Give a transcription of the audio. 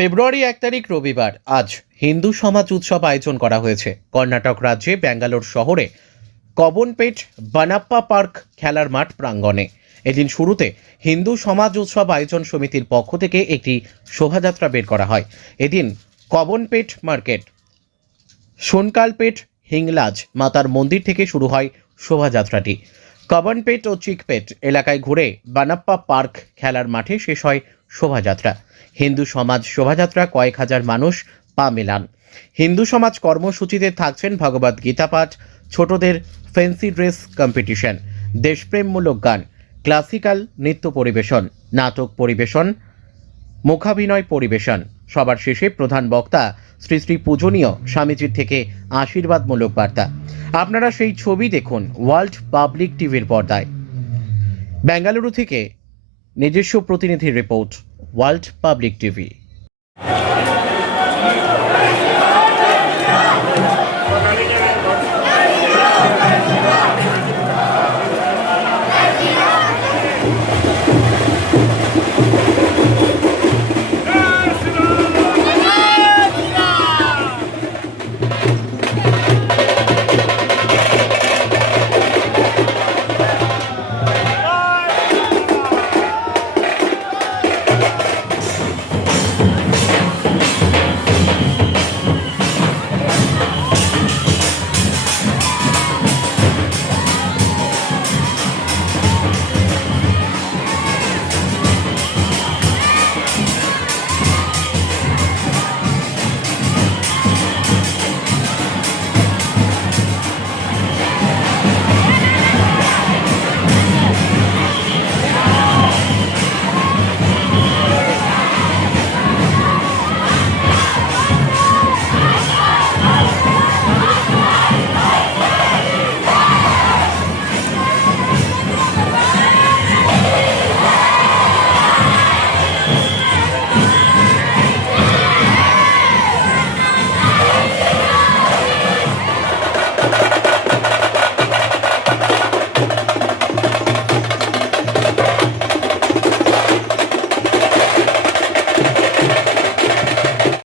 ফেব্রুয়ারি 1 তারিখ রবিবার আজ হিন্দু সমাজ উৎসব আয়োজন করা হয়েছে কর্ণাটক রাজ্যে ব্যাঙ্গালোর শহরে কবনপেট বানাপ্পা পার্ক খেলার মাঠ প্রাঙ্গণে। এদিন শুরুতে হিন্দু সমাজ উৎসব আয়োজন সমিতির পক্ষ থেকে একটি শোভাযাত্রা বের করা হয়। এদিন কবনপেট মার্কেট, সোনকালপেট হিংলাজ মাতার মন্দির থেকে শুরু হয় শোভাযাত্রাটি। কবনপেট ও চিকপেট এলাকায় ঘুরে বানাপ্পা পার্ক খেলার মাঠে শেষ হয় শোভাযাত্রা। হিন্দু সমাজ শোভাযাত্রা কয়েক হাজার মানুষ পা মেলান। হিন্দু সমাজ কর্মসূচিতে থাকছেন ভগবত গীতা পাঠ, ছোটদের ফ্যান্সি ড্রেস কম্পিটিশন, দেশপ্রেমমূলক গান, ক্লাসিক্যাল নৃত্য পরিবেশন, নাটক পরিবেশন, মুখাভিনয় পরিবেশন। সবার শেষে প্রধান বক্তা শ্রী শ্রী পূজনীয় স্বামীজির থেকে আশীর্বাদমূলক বার্তা। আপনারা সেই ছবি দেখুন ওয়ার্ল্ড পাবলিক টিভির পর্দায়। বেঙ্গালুরু থেকে নিজস্ব প্রতিনিধির রিপোর্ট, ওয়ার্ল্ড পাবলিক টিভি।